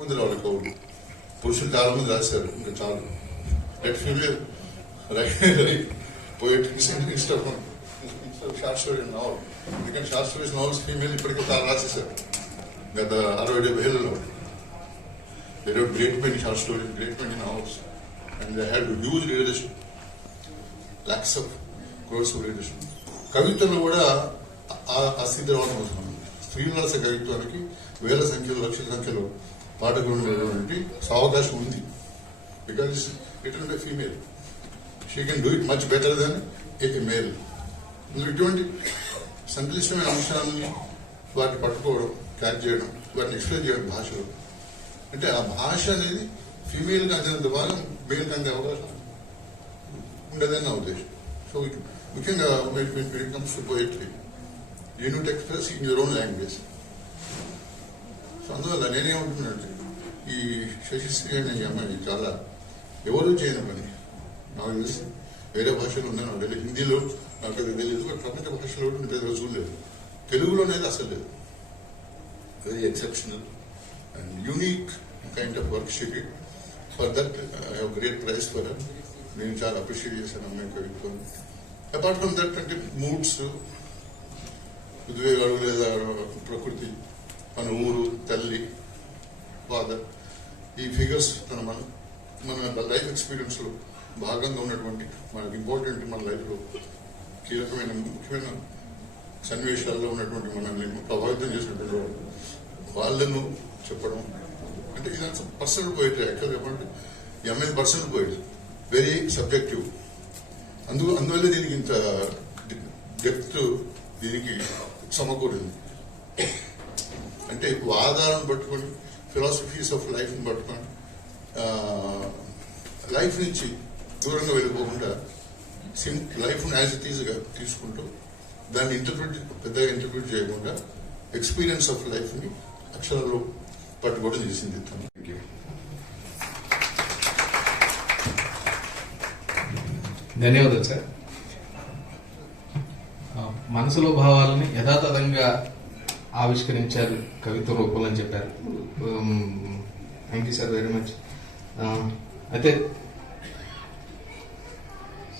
వాళ్ళకు పురుషులు చాలా మంది రాశారు, ఇంకా చాలు. Let female poetries instead of short story novel. ఎందుకంటే షార్ట్ స్టోరీస్ నావల్స్ ఫీమేల్ ఇప్పటికే చాలా రాసేశారు గత 60-70 ఏళ్లలో. They wrote great many short stories, great many novels, and they had huge readership, lakhs of crores of readership. కవితలు కూడా ఆ స్థితి రావడం అవసరం. స్త్రీలు రాసే కవిత్వానికి వేల సంఖ్యలో, లక్షల సంఖ్యలో పాఠకులు ఉండేటువంటి అవకాశం ఉంది. Because it is a female, she can do it much better than A male. ఇటువంటి సంక్లిష్టమైన అంశాలని వాటిని పట్టుకోవడం, క్యాచ్ చేయడం, వాటిని ఎక్స్ప్లెయిన్ చేయడం భాషలో, అంటే ఆ భాష అనేది ఫీమేల్కి అందినంత బాగా మేల్కి అందే అవకాశం ఉండదని నా ఉద్దేశం. సో ముఖ్యంగా it comes to poetry, you need to express in your own language. So అందువల్ల నేనేమంటున్నానంటే ఈ శశిశ్రీ అనే అమ్మాయి చాలా ఎవరు చేయని పని నాకు తెలిసి. వేరే భాషలో ఉందని నాకు తెలియదు, హిందీలో నాకు అది తెలియదు, ప్రపంచ భాషలో పెద్దగా చూడలేదు. తెలుగులోనేది అసలు లేదు. Very exceptional and unique kind of work she did. For that, I have great praise for her. నేను చాలా అప్రిషియేట్ చేశాను అమ్మాయి కవిత్వం. అపార్ట్ ఫ్రమ్ దట్ అంటే మూడ్స్, ఉద్వేగాలు లేదా ప్రకృతి, మన ఊరు, తల్లి, ఫాదర్, ఈ ఫిగర్స్ మన లైఫ్ ఎక్స్పీరియన్స్లో భాగంగా ఉన్నటువంటి మనకు ఇంపార్టెంట్, మన లైఫ్లో కీలకమైన ముఖ్యమైన సన్నివేశాల్లో ఉన్నటువంటి మనల్ని ప్రభావితం చేసినటువంటి వాళ్ళను చెప్పడం. అంటే ఇదంతా పర్సనల్ పోయిటరీ. యాక్చువల్గా చెప్పండి, ఈ అమ్మాయి పర్సనల్ పోయిటరీ, వెరీ సబ్జెక్టివ్. అందువల్ల దీనికి ఇంత డెప్త్ దీనికి సమకూరింది. అంటే ఆధారం పట్టుకొని, ఫిలాసఫీస్ ఆఫ్ లైఫ్ని పట్టుకొని, లైఫ్ నుంచి దూరంగా వెళ్ళిపోకుండా లైఫ్ని యాజ్ ఇట్ ఈజ్గా తీసుకుంటూ దాన్ని పెద్దగా ఇంటర్ప్రిట్ చేయకుండా ఎక్స్పీరియన్స్ ఆఫ్ లైఫ్ని అక్షరాలు పట్టుకోవడం చేసింది. ధన్యవాదాలు సార్. మనసులో భావాలని యథాతథంగా ఆవిష్కరించారు కవిత్వ రూపంలో అని చెప్పారు. Thank you sir very much. అయితే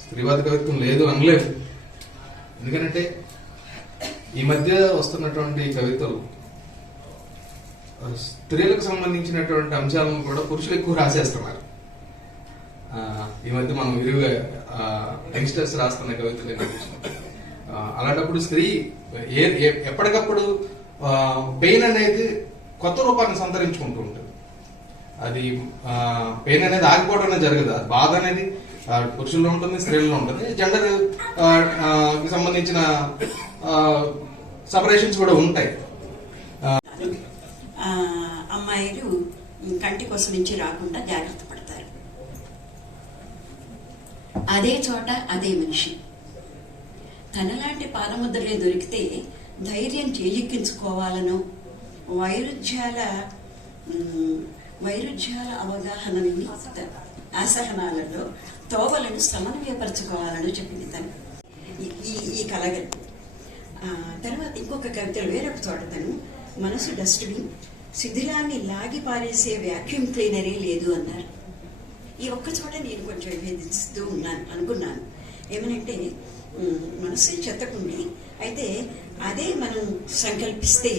స్త్రీవాద కవిత్వం లేదు అనలేదు, ఎందుకంటే ఈ మధ్య వస్తున్నటువంటి కవితలు స్త్రీలకు సంబంధించినటువంటి అంశాలను కూడా పురుషులు ఎక్కువ రాసేస్తున్నారు. ఈ మధ్య మనం విరివిగా యంగ్స్టర్స్ రాస్తున్న కవితలు అలాంటప్పుడు స్త్రీ ఎప్పటికప్పుడు పెయిన్ అనేది కొత్త రూపాన్ని సంతరించుకుంటూ ఉంటుంది. అది పెయిన్ అనేది ఆగిపోవడం అనేది జరగదు. బాధ అనేది పురుషుల్లో ఉంటుంది, స్త్రీల్లో ఉంటుంది. జెండర్ సంబంధించిన సపరేషన్స్ కూడా ఉంటాయి. అమ్మాయిలు కంటి కోసం నుంచి రాకుండా జాగ్రత్త పడతారు. అదే చోట అదే మనిషి. తనలాంటి పాలముద్రలే దొరికితే ధైర్యం చేజిక్కించుకోవాలనో, వైరుధ్యాల అవగాహనని, అసహనాలలో తోవలను సమన్వయపరచుకోవాలని చెప్పింది తను ఈ కలగలు. తర్వాత ఇంకొక కవితలు వేరొక చోట తను మనసు డస్ట్బిన్, శిథిలాన్ని లాగి పారేసే వ్యాక్యూమ్ క్లీనరీ లేదు అన్నారు. ఈ ఒక్క చోట నేను కొంచెం విభేదిస్తూ అనుకున్నాను. ఏమనంటే మనసు చెత్తకుండి, అయితే అదే మనం సంకల్పిస్తే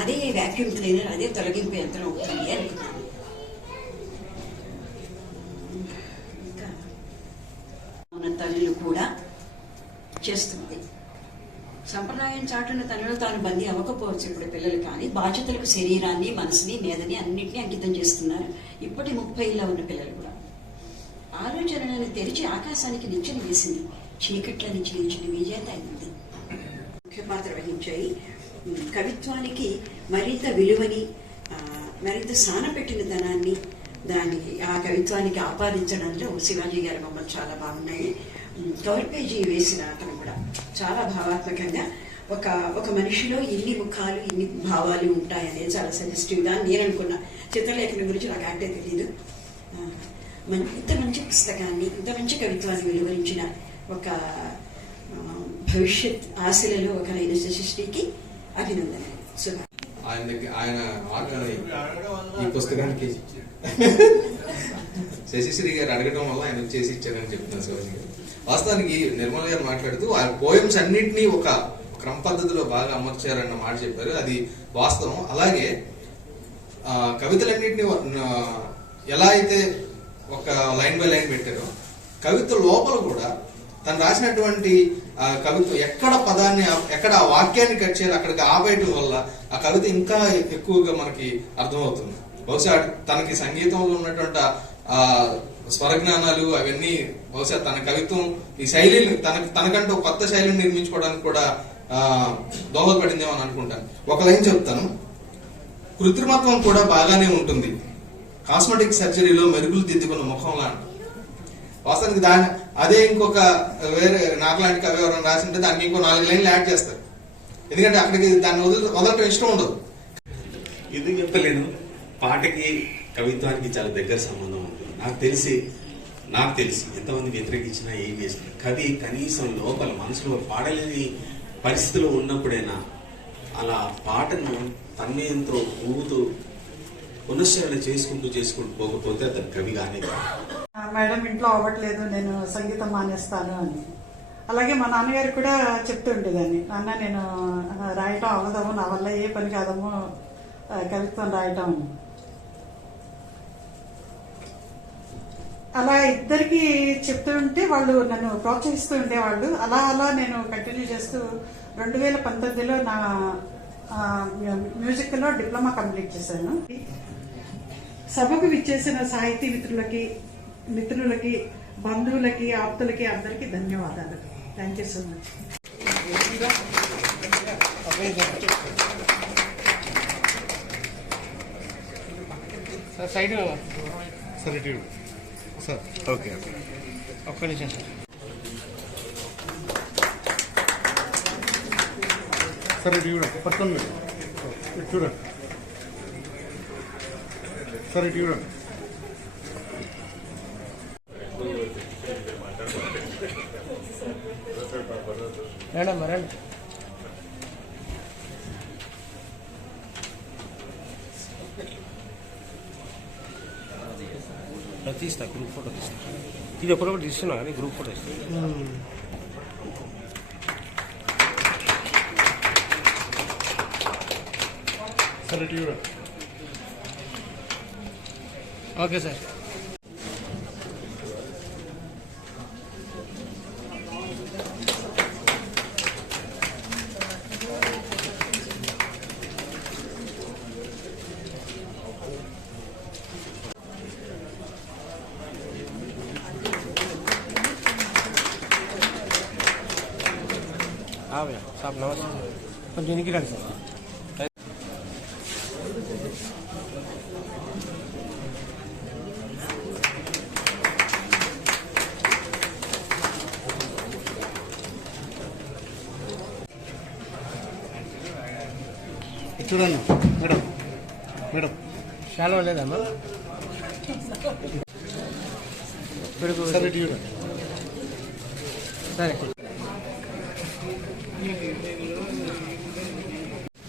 అదే వ్యాక్యూమ్ క్లీనర్, అదే తొలగింపు యంత్రం అవుతుంది అనుకున్నాను. ఇంకా మన తల్లులు కూడా చేస్తుంది. సంప్రదాయం చాటున తనలో తాను బందీ అవ్వకపోవచ్చు ఇప్పుడు పిల్లలు, కానీ బాధ్యతలకు శరీరాన్ని, మనసుని, మేధని అన్నింటినీ అంకితం చేస్తున్నారు ఇప్పటి 30 ఉన్న పిల్లలు కూడా. ఆలోచనలను తెరిచి ఆకాశానికి నిచ్చెన వేసింది, చీకట్ల నుంచి నిలిచిన విజేత అయింది. ముఖ్య పాత్ర వహించాయి. కవిత్వానికి మరింత విలువని, మరింత సానపెట్టిన ధనాన్ని ఆ కవిత్వానికి ఆపాదించడంలో శివాజీ గారి బొమ్మలు చాలా బాగున్నాయి. కవర్ పేజీ వేసిన అతను కూడా చాలా భావాత్మకంగా ఒక మనిషిలో ఇన్ని ముఖాలు, ఇన్ని భావాలు ఉంటాయనేది చాలా సజెస్టివ్గా నేను అనుకున్నా. చిత్రలేఖనం గురించి నాకు అంటే తెలియదు. మనం ఇంత మంచి పుస్తకాన్ని, ఇంత మంచి కవిత్వాన్ని వెలువరించిన ఒక భవిష్యత్ ఆశలలో ఒకరైన శశిశ్రీకి అభినందనలు. శుభ ఆయన ఈ పుస్తకానికి శశిశ్రీ గారు అడగడం వల్ల ఆయన చేసి ఇచ్చారని చెప్తున్నారు శివాజీ గారు. వాస్తవానికి నిర్మల్ గారు మాట్లాడుతూ ఆ పోయమ్స్ అన్నింటినీ ఒక క్రమ పద్ధతిలో బాగా అమర్చారన్న మాట చెప్పారు. అది వాస్తవం. అలాగే కవితలన్నింటినీ ఎలా అయితే ఒక లైన్ బై లైన్ పెట్టారో, కవిత లోపల కూడా తను రాసినటువంటి కవిత్వం ఎక్కడ పదాన్ని, ఎక్కడ ఆ వాక్యాన్ని కట్ చేయాలి అక్కడికి ఆపేయటం వల్ల ఆ కవిత ఇంకా ఎక్కువగా మనకి అర్థమవుతుంది. బహుశా తనకి సంగీతంలో ఉన్నటువంటి స్వరజ్ఞానాలు అవన్నీ బహుశా తన కవిత్వం ఈ శైలిని తనకంటూ కొత్త శైలిని నిర్మించుకోవడానికి కూడా దోహదపడిందేమో అని అనుకుంటాను. ఒక లైన్ చెప్తాను. కృత్రిమత్వం కూడా బాగానే ఉంటుంది, కాస్మెటిక్ సర్జరీలో మెరుగులు దిద్దుకున్న ముఖంలా. వాస్తవానికి అదే ఇంకొక వేరే నాకు లాంటి కవి ఎవరైనా రాసింటే దానికి ఇంకో 4 లైన్లు యాడ్ చేస్తారు. ఎందుకంటే అక్కడికి దాన్ని వదలటం ఇష్టం ఉండదు. ఎందుకు చెప్తలేను, పాటకి కవిత్వానికి చాలా దగ్గర సంబంధం ఉంటుంది. నాకు తెలిసి ఎంతమంది వ్యతిరేకించినా ఏం చేసినా కవి కనీసం లోపల మనసులో పాడలేని పరిస్థితిలో ఉన్నప్పుడైనా అలా పాటను తన్మయంతో ఊగుతూ పునశ్చరణ చేసుకుంటూ పోకపోతే అతను కవి కానీ. మేడం ఇంట్లో అవ్వట్లేదు, నేను సంగీతం మానేస్తాను అని. అలాగే మా నాన్నగారు కూడా చెప్తూ ఉండేదాన్ని, నాన్న నేను రాయటం అవ్వదము, నా వల్ల ఏ పని కాదము కవిత్వం రాయటం అని. అలా ఇద్దరికి చెప్తూ ఉంటే వాళ్ళు నన్ను ప్రోత్సహిస్తూ ఉండేవాళ్ళు. అలా నేను కంటిన్యూ చేస్తూ 2019లో నా మ్యూజిక్లో డిప్లొమా కంప్లీట్ చేశాను. సభకు విచ్చేసిన సాహితీ మిత్రులకి బంధువులకి ఆప్తులకి అందరికీ ధన్యవాదాలు. Thank you so much. Side sir okay ఒక్క నిమిషం సార్ ఇటు చూడండి, పట్టుకోండి మీరు ఇటు చూడండి సార్, ఇటు చూడండి. మేడం రండి. తీస్తా, గ్రూప్ ఫోటో తీస్తా. ఇది ఒకటి తీస్తున్నా కానీ గ్రూప్ ఫోటో ఇస్తా. సార్ ఇటు చూడండి. Okay sir. సార్ నమస్తే, కొంచెం ఎనికి రండి సార్. చూడండి మేడం చాలా లేదమ్మా. సరే చూడండి. సరే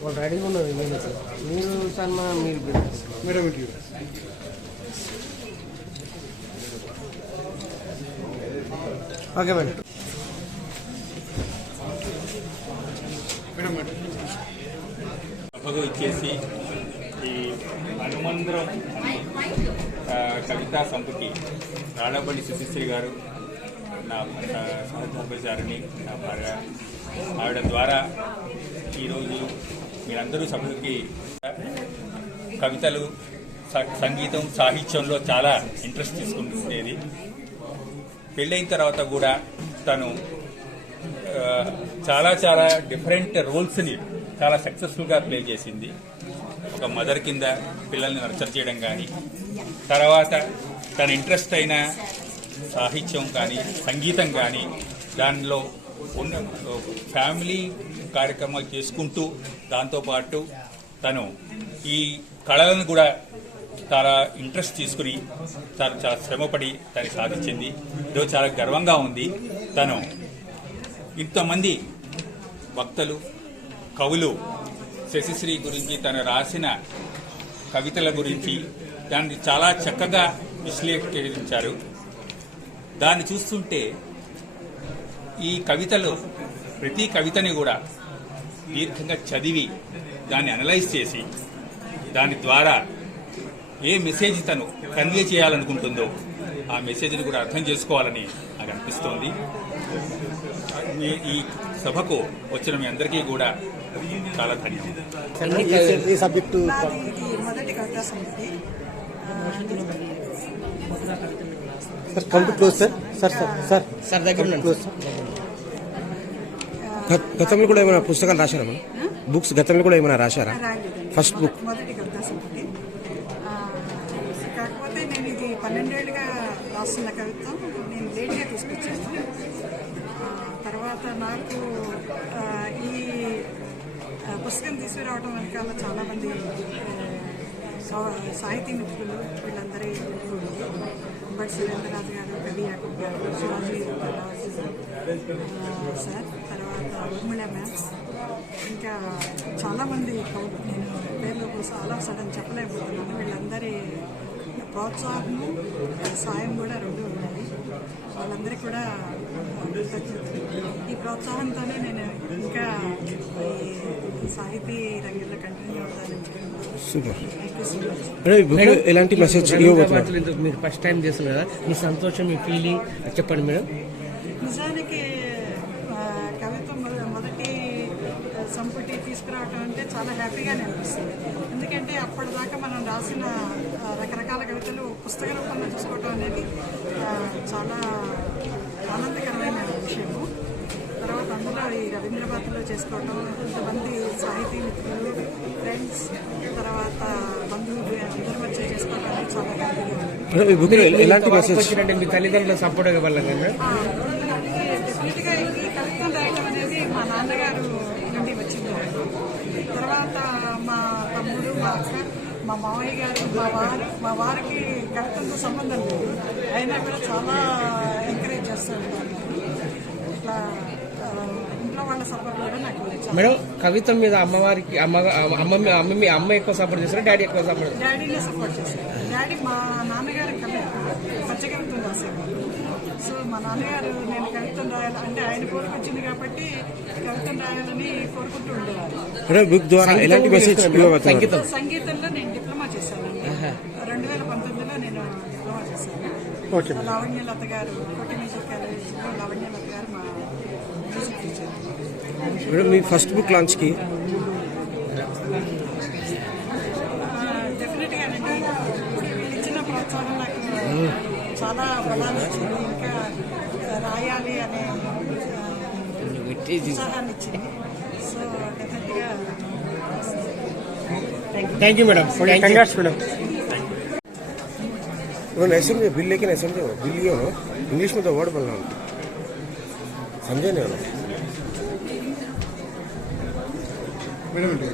వాళ్ళు రెడీగా ఉన్నది మీరు సార్ మీరు మేడం ఇటు ఓకే మేడం. సభకు ఇచ్చేసి ఈ హనుమంద్రం కవితా సంపుటి రాళ్ళపల్లి శశిశ్రీ గారు, నా సహధర్మచారిణి, నా భార్య, ఆవిడ ద్వారా ఈరోజు మీరందరూ సభకి కవితలు, సంగీతం, సాహిత్యంలో చాలా ఇంట్రెస్ట్ తీసుకుంటుండేది. పెళ్ళైన తర్వాత కూడా తను చాలా డిఫరెంట్ రోల్స్ని చాలా సక్సెస్ఫుల్గా ప్లే చేసింది. ఒక మదర్ కింద పిల్లల్ని నర్చర్ చేయడం కానీ, తర్వాత తన ఇంట్రెస్ట్ అయిన సాహిత్యం కానీ, సంగీతం కానీ, దానిలో ఉన్న ఫ్యామిలీ కార్యక్రమాలు చేసుకుంటూ దాంతోపాటు తను ఈ కళలను కూడా చాలా ఇంట్రెస్ట్ తీసుకుని చాలా శ్రమపడి దాన్ని సాధించింది. ఈరోజు చాలా గర్వంగా ఉంది. తను ఇంతమంది వక్తలు, కవులు శశిశ్రీ గురించి తను రాసిన కవితల గురించి దాన్ని చాలా చక్కగా విశ్లేషించారు. దాన్ని చూస్తుంటే ఈ కవితలో ప్రతి కవితని కూడా దీర్ఘంగా చదివి దాన్ని అనలైజ్ చేసి దాని ద్వారా ఏ మెసేజ్ తను కన్వే చేయాలనుకుంటుందో ఆ మెసేజ్ని కూడా అర్థం చేసుకోవాలని నాకు అనిపిస్తోంది. ఈ సభకు వచ్చిన మీ అందరికీ కూడా చాలా ధన్యవాదాలు. ఈ సబ్జెక్టు నాది ఇది మొదటి కవితా సమితి. Sir come to close sir sir దగ్గర క్లోజ్. గతంలో కూడా ఏమైనా పుస్తకాలు రాశారా మనం? బుక్స్ గతంలో కూడా ఏమైనా రాశారా? రాయలేదండి. First book. మొదటి కవితా సమితి. కాకపోతే నేను ఇది 12 ఏళ్ళుగా రాస్తున్న కవిత్వం నేను లేట్గా తీసుకొచ్చాను. తర్వాత నాకు ఈ పుస్తకం తీసుకురావడం వెనకాల చాలామంది సాహితీ మిత్రులు వీళ్ళందరి బట్ సురేంద్రరాజు గారు, కవి యాకూబ్ గారు, శివాజీ రాజు సార్, తర్వాత ఊర్మిళ మ్యామ్, ఇంకా చాలామంది కవులు, నేను పేర్లు చాలా సడన్ చెప్పలేకపోతున్నాను. వీళ్ళందరి ప్రోత్సాహము సాయం కూడా రెండు ఉన్నాయి. వాళ్ళందరికీ కూడా కృతజ్ఞతలు. ఈ ప్రోత్సాహంతోనే నేను ఇంకా ఈ సాహితీ రంగంలో కంటిన్యూ అవుతానని చెప్తున్నాను. Super. Thank you so much. ఎలాంటి మెసేజ్ ఇవ్వబోతున్నారు? మీరు ఫస్ట్ టైం చేస్తున్నారు కదా, మీ సంతోషం, మీ ఫీలింగ్ చెప్పండి మేడం. నిజానికి కవిత్వం మొదటి సంపుటి తీసుకురావటం అంటే చాలా హ్యాపీగానే అనిపిస్తుంది. ఎందుకంటే అప్పటిదాకా మనం రాసిన రకరకాల కవితలు పుస్తక రూపంలో చూసుకోవటం అనేది చాలా ఆనందకరమైన విషయము. తర్వాత అందులో ఈ రవీంద్రభారతిలో చేసుకోవటం, కొంతమంది సాహితీ మిత్రులు, ఫ్రెండ్స్, తర్వాత బంధువులు అందరూ వచ్చి చేసుకోవటం అనేది చాలా హ్యాపీగా ఉంది. ఎలాంటి మెసేజ్? మీ తల్లిదండ్రులు సపోర్ట్ ఇవ్వాలి కదా. డెఫినెట్గా ఈ కవిత్వం రాయటం అనేది మా నాన్నగారు నుండి వచ్చింది. తర్వాత మా తమ్ముడు, మా అక్క, మా మావయ్య గారు, మా వారికి కవిత్వంతో సంబంధం లేదు, అయినా కూడా చాలా ఎంకరేజ్ చేస్తూ ఉంటారు. ఇట్లా ఇంట్లో వాళ్ళ సపోర్ట్ కూడా నాకు చాలా. మేడం, కవిత్వం మీద అమ్మవారికి అమ్మ ఎక్కువ సపోర్ట్ చేస్తారా, డాడీ ఎక్కువ సపోర్ట్? డాడీనే సపోర్ట్ చేశారు. డాడీ మా నాన్నగారు పచ్చ కవిత్వం రాసేవారు. సో మా నాన్నగారు నేను కవిత్వం రాయాలి అంటే ఆయన కోరుకొచ్చింది కాబట్టి కవిత్వం రాయాలని కోరుకుంటూ ఉండేవారు. బుక్ ద్వారా ఎలాంటి మెసేజ్ ఇవ్వబోతున్నారు? సంగీతంలో నేను డిప్లొమా చేశానండి. 2019లో నేను డిప్లొమా చేశాను. లావణ్యలత గారు కోటి మ్యూజిక్ కాలేజ్లో లావణ్యలత గారు మా మ్యూజిక్ టీచర్. మేడం, మీ ఫస్ట్ బుక్ లాంచ్కి డెఫినెట్గానండి ఇచ్చిన ప్రోత్సాహం నాకు చాలా బలాన్ని ఇచ్చింది. ఇంకా రాయాలి అనే ఉత్సాహాన్ని ఇచ్చింది. సో డెఫినెట్గా thank you madam. Congrats madam. उन्होंने ऐसे में बिल लेकिन ऐसे में बिल लिया हो इंग्लिश में तो वर्ड बोलना समझे नहीं उन्होंने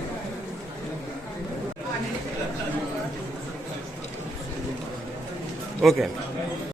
ओके